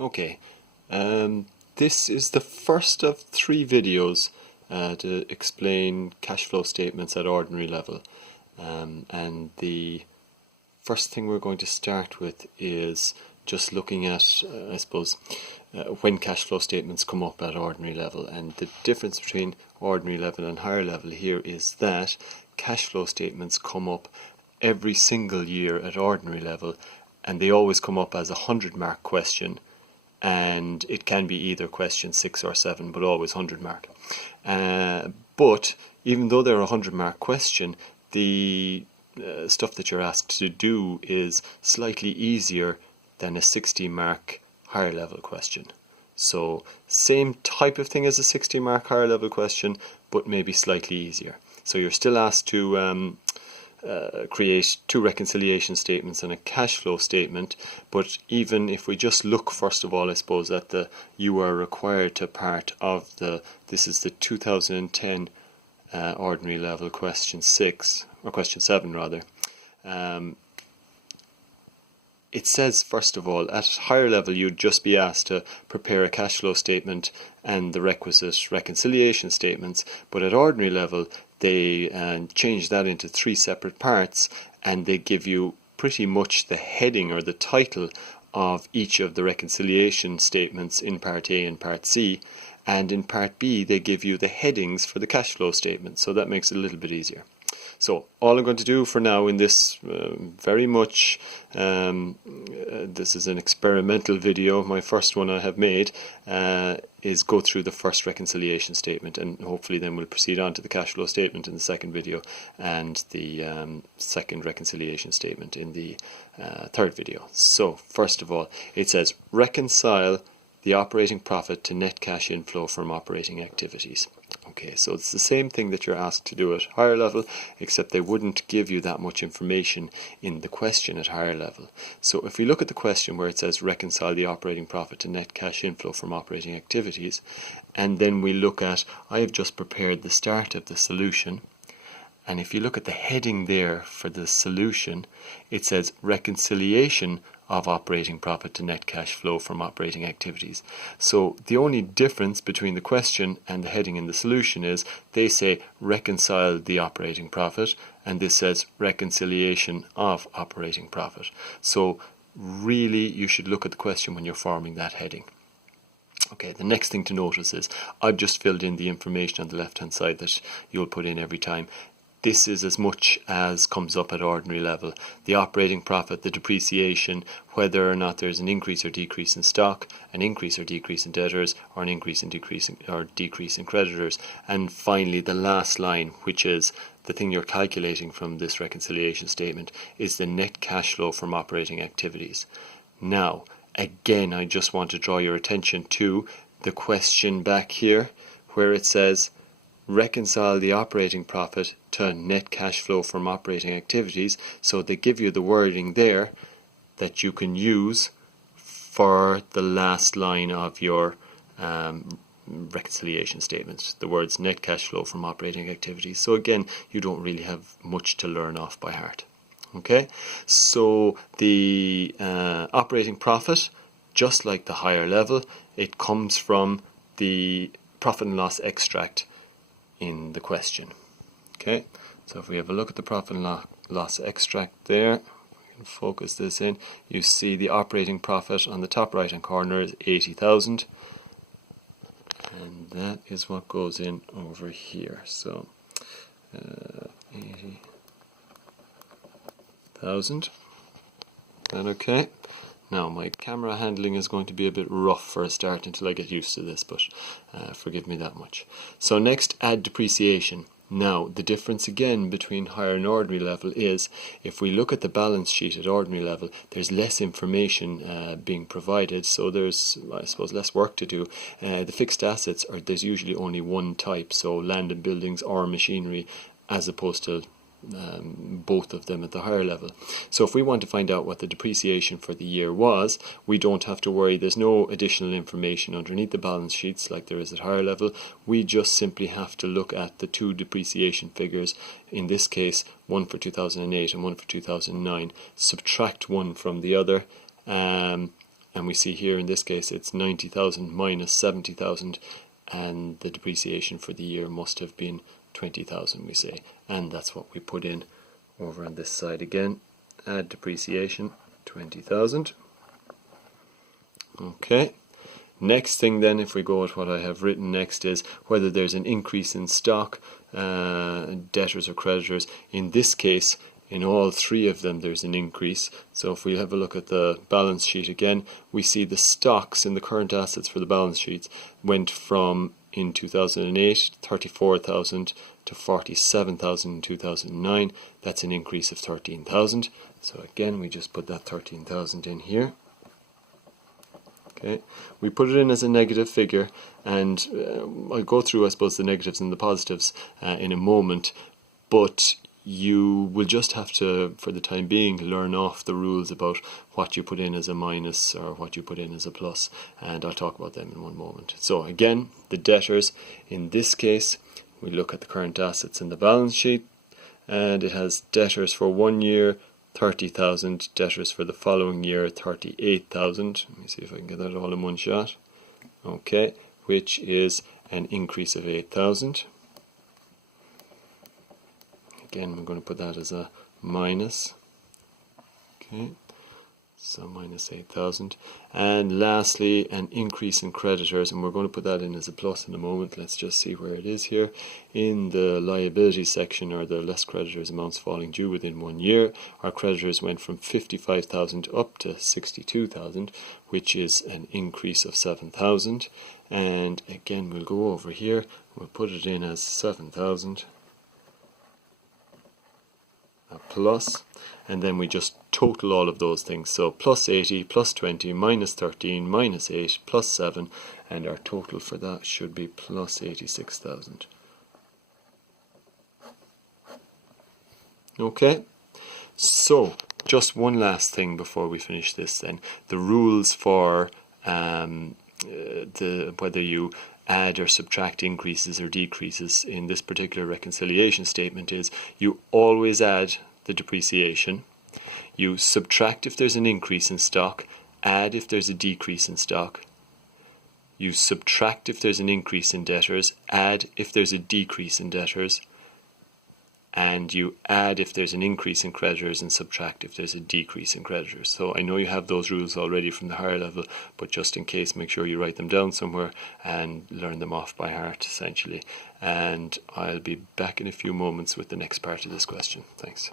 Okay, this is the first of 3 videos to explain cash flow statements at ordinary level. And the first thing we're going to start with is just looking at, I suppose, when cash flow statements come up at ordinary level. And the difference between ordinary level and higher level here is that cash flow statements come up every single year at ordinary level, and they always come up as a 100-mark question, and it can be either question 6 or 7, but always 100-mark. But even though they're a 100-mark question, the stuff that you're asked to do is slightly easier than a 60-mark higher level question. So same type of thing as a 60-mark higher level question, but maybe slightly easier. So you're still asked to create 2 reconciliation statements and a cash flow statement, but even if we just look first of all, I suppose, at the you are required to part of this is the 2010 ordinary level question 6, or question 7 rather. It says, first of all, at higher level you'd just be asked to prepare a cash flow statement and the requisite reconciliation statements, but at ordinary level they change that into 3 separate parts, and they give you pretty much the heading or the title of each of the reconciliation statements in Part A and Part C, and in Part B they give you the headings for the cash flow statement, so that makes it a little bit easier. So all I'm going to do for now in this very much, this is an experimental video, my first one I have made, is go through the first reconciliation statement, and hopefully then we'll proceed on to the cash flow statement in the second video, and the second reconciliation statement in the third video. So first of all, it says reconcile the operating profit to net cash inflow from operating activities. Okay, so it's the same thing that you're asked to do at higher level, except they wouldn't give you that much information in the question at higher level. So if we look at the question where it says reconcile the operating profit to net cash inflow from operating activities, and then we look at, I have just prepared the start of the solution, and if you look at the heading there for the solution, it says reconciliation of operating profit to net cash flow from operating activities. So the only difference between the question and the heading in the solution is they say reconcile the operating profit, and this says reconciliation of operating profit. So really you should look at the question when you're forming that heading. Okay, the next thing to notice is I've just filled in the information on the left hand side that you'll put in every time. This is as much as comes up at ordinary level. The operating profit, the depreciation, whether or not there's an increase or decrease in stock, an increase or decrease in debtors, or an increase and decrease in creditors. And finally, the last line, which is the thing you're calculating from this reconciliation statement, is the net cash flow from operating activities. Now, again, I just want to draw your attention to the question back here, where it says reconcile the operating profit to net cash flow from operating activities. So they give you the wording there that you can use for the last line of your reconciliation statement, the words net cash flow from operating activities. So again, you don't really have much to learn off by heart. Okay, so the operating profit, just like the higher level, it comes from the profit and loss extract in the question. Okay, so if we have a look at the profit and loss extract there, we can focus this in, you see the operating profit on the top right hand corner is 80,000, and that is what goes in over here. So 80,000. That okay? Now my camera handling is going to be a bit rough for a start until I get used to this, but forgive me that much. So next, add depreciation. Now the difference again between higher and ordinary level is, if we look at the balance sheet at ordinary level, there's less information being provided, so there's, I suppose, less work to do. The fixed assets, there's usually only one type, so land and buildings or machinery, as opposed to both of them at the higher level. So if we want to find out what the depreciation for the year was, we don't have to worry. There's no additional information underneath the balance sheets like there is at higher level. We just simply have to look at the 2 depreciation figures, in this case one for 2008 and one for 2009, subtract one from the other, And we see here in this case it's 90,000 minus 70,000, and the depreciation for the year must have been 20,000, we say, and that's what we put in over on this side again. Add depreciation, 20,000. Okay. Next thing then, if we go with what I have written next, is whether there's an increase in stock, debtors or creditors. In this case, in all three of them there's an increase. So if we have a look at the balance sheet again, we see the stocks in the current assets for the balance sheets went from, in 2008, 34,000 to 47,000 in 2009. That's an increase of 13,000. So again, we just put that 13,000 in here. Okay, we put it in as a negative figure, and I'll go through, I suppose, the negatives and the positives in a moment, but you will just have to, for the time being, learn off the rules about what you put in as a minus or what you put in as a plus, and I'll talk about them in one moment. So again, the debtors, in this case, we look at the current assets in the balance sheet, and it has debtors for 1 year, 30,000, debtors for the following year, 38,000. Let me see if I can get that all in one shot. Okay, which is an increase of 8,000. Again, we're going to put that as a minus. Okay, so minus 8,000. And lastly, an increase in creditors, and we're going to put that in as a plus in a moment. Let's just see where it is here. In the liability section, or the less creditors amounts falling due within 1 year, our creditors went from 55,000 up to 62,000, which is an increase of 7,000. And again, we'll go over here, we'll put it in as 7,000. A plus, and then we just total all of those things. So plus 80, plus 20, minus 13, minus 8, plus 7, and our total for that should be plus 86,000. Okay, so just one last thing before we finish this then. The rules for whether you add or subtract increases or decreases in this particular reconciliation statement is you always add the depreciation, you subtract if there's an increase in stock, add if there's a decrease in stock, you subtract if there's an increase in debtors, add if there's a decrease in debtors, and you add if there's an increase in creditors and subtract if there's a decrease in creditors. So I know you have those rules already from the higher level, but just in case, make sure you write them down somewhere and learn them off by heart, essentially. And I'll be back in a few moments with the next part of this question. Thanks.